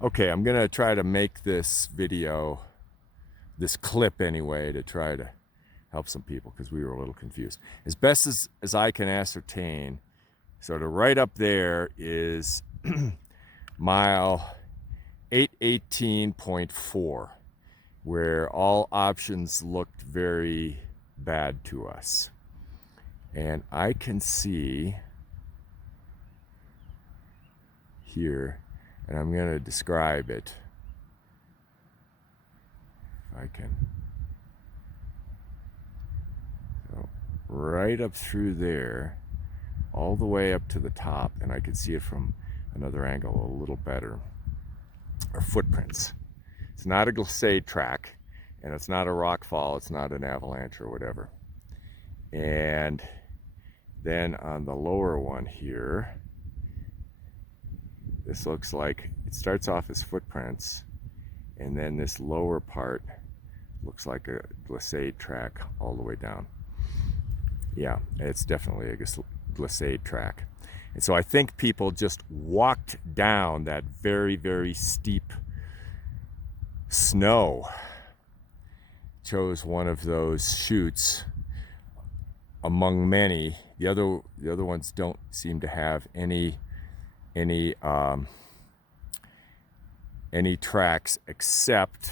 Okay, I'm gonna try to make this video, this clip anyway, to try to help some people because we were a little confused. As best as I can ascertain, sort of right up there is mile 818.4, where all options looked very bad to us. And I can see here, and I'm going to describe it. If I can. So right up through there, all the way up to the top, and I could see it from another angle a little better, are footprints. It's not a glissade track, and it's not a rock fall, it's not an avalanche or whatever. And then on the lower one here, this looks like it starts off as footprints, and then this lower part looks like a glissade track all the way down. Yeah, it's definitely a glissade track. And so I think people just walked down that very, very steep snow, chose one of those chutes among many. The other ones don't seem to have any tracks except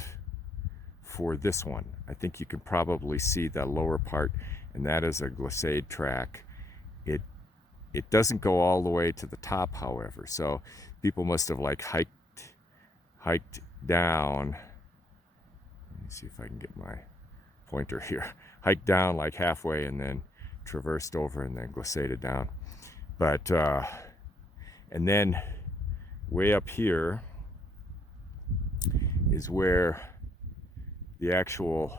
for this one. I think you can probably see the lower part, and that is a glissade track. It doesn't go all the way to the top, however, so people must have like hiked down. Let me see if I can get my pointer here. Hiked down like halfway and then traversed over and then glissaded down. But and then way up here is where the actual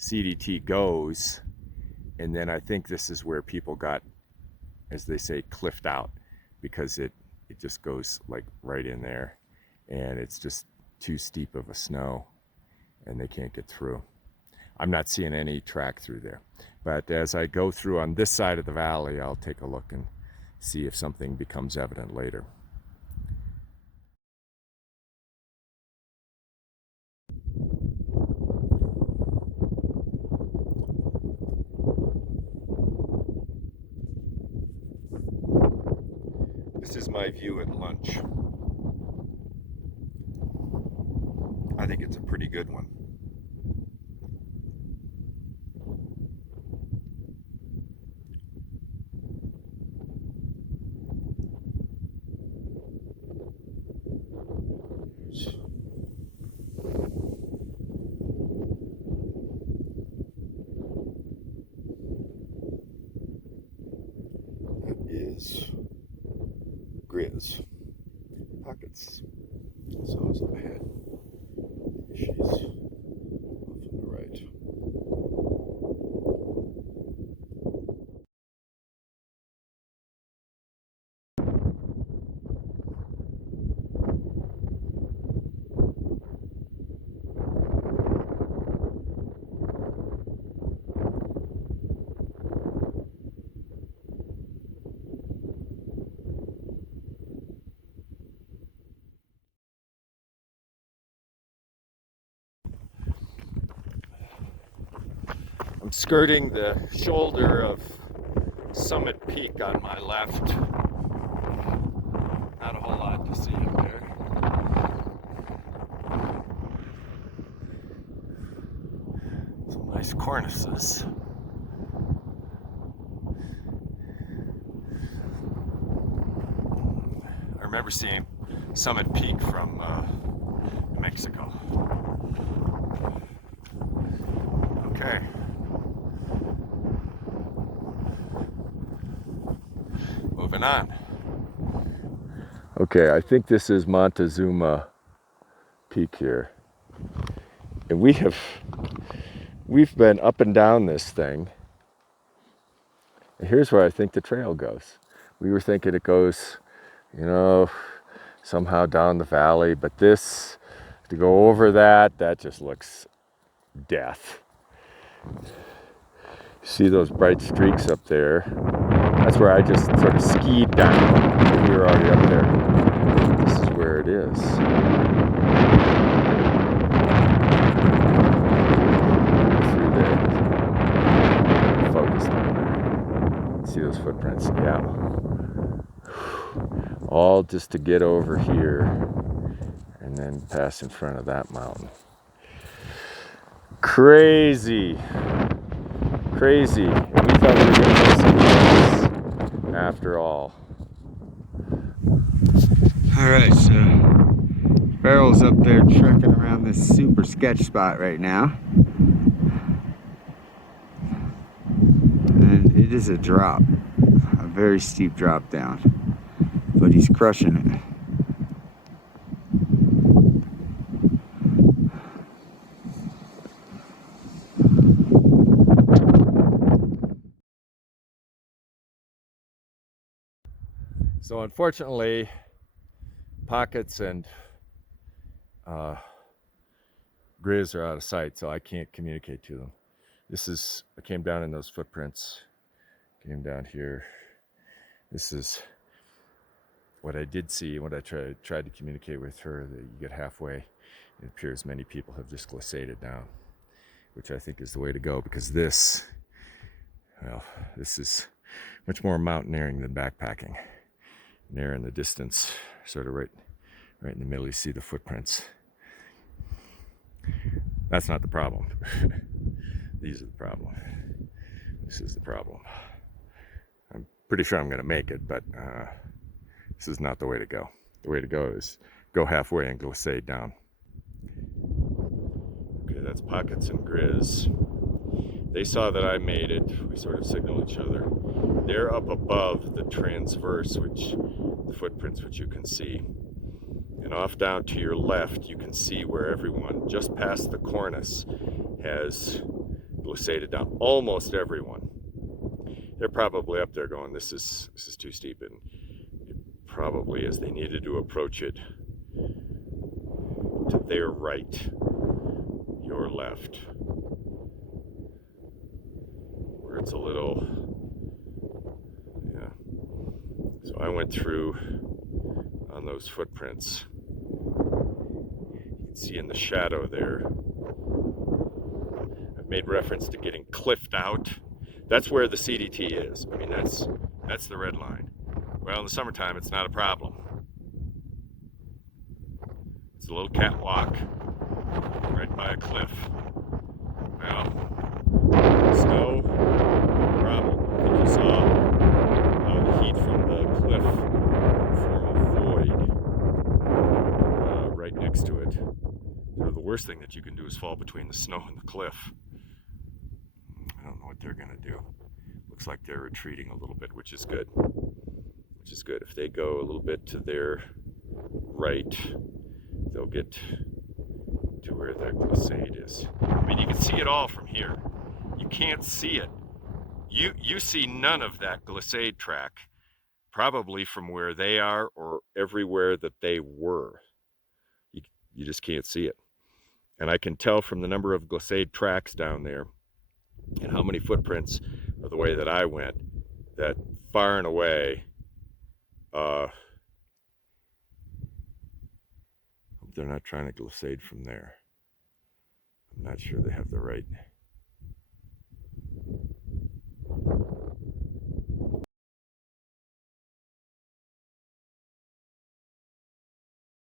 CDT goes, and then I think this is where people got, as they say, cliffed out, because it just goes like right in there, and it's just too steep of a snow and they can't get through. I'm not seeing any track through there, but as I go through on this side of the valley, I'll take a look and see if something becomes evident later. This is my view at lunch. I think it's a pretty good one. That is Grizz. Pockets. Saws up ahead. She's off on the right. I'm skirting the shoulder of Summit Peak on my left. Not a whole lot to see up there. Some nice cornices. I remember seeing Summit Peak from New Mexico. Okay. Moving on. Okay, I think this is Montezuma Peak here. And we've been up and down this thing. And here's where I think the trail goes. We were thinking it goes, somehow down the valley, but this, to go over that just looks death. See those bright streaks up there? That's where I just sort of skied down. We were already up there. This is where it is. all just to get over here and then pass in front of that mountain. Crazy. Crazy. And we thought we were going to make some progress after all. Alright, so Farrell's up there trekking around this super sketch spot right now. And it is a drop. A very steep drop down. But he's crushing it. So unfortunately, Pockets and Grizz are out of sight, so I can't communicate to them. I came down in those footprints, came down here. This is what I did see, what I tried to communicate with her, that you get halfway, it appears many people have just glissaded down, which I think is the way to go, because this is much more mountaineering than backpacking. And there in the distance, sort of right in the middle, you see the footprints. That's not the problem. These are the problem. This is the problem. I'm pretty sure I'm going to make it, but this is not the way to go. The way to go is go halfway and glissade down. Okay, that's Pockets and Grizz. They saw that I made it. We sort of signal each other. They're up above the transverse, the footprints which you can see. And off down to your left, you can see where everyone, just past the cornice, has glissaded down. Almost everyone. They're probably up there going, this is too steep, and it probably is. They needed to approach it to their right, your left, where it's a little, yeah. So I went through on those footprints. You can see in the shadow there, I've made reference to getting cliffed out. That's where the CDT is. I mean, that's the red line. Well, in the summertime, it's not a problem. It's a little catwalk right by a cliff. Well, snow, problem. I think you saw how the heat from the cliff form a void right next to it. So the worst thing that you can do is fall between the snow and the cliff. I don't know what they're going to do. Looks like they're retreating a little bit, which is good. Which is good. If they go a little bit to their right, they'll get to where their glissade is. I mean, you can see it all from here. You can't see it. You see none of that glissade track, probably from where they are or everywhere that they were. You just can't see it. And I can tell from the number of glissade tracks down there and how many footprints are the way that I went, that far and away, they're not trying to glissade from there. I'm not sure they have the right